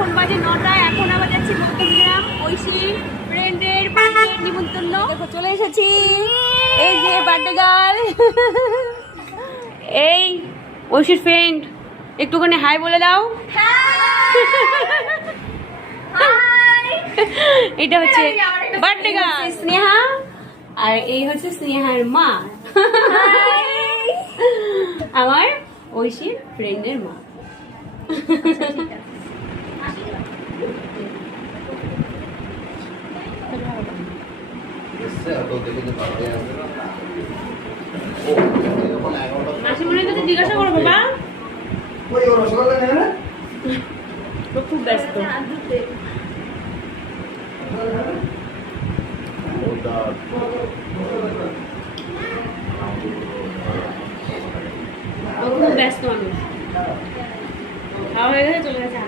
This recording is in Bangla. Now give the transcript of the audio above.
এখন বাজে 9টা। এখন আবার যাচ্ছি নতুনগ্রাম ঐশী ফ্রেন্ডের বার্থডে নিমন্ত্রণ। দেখো চলে এসেছি, এই যে বার্থডে গার্ল, এই ঐশীর ফ্রেন্ড। একটুখানি হাই বলে দাও। এটা হচ্ছে বার্থডে গার্ল স্নেহা, আর এই হচ্ছে স্নেহার মা, আমার ঐশীর ফ্রেন্ডের মা। মাসিমণির কাছে জিজ্ঞাসা করো বাবা, খুব ব্যস্ত। খুব ব্যস্ত মানুষ। খাওয়া হয়ে গেছে, চলে গেছে।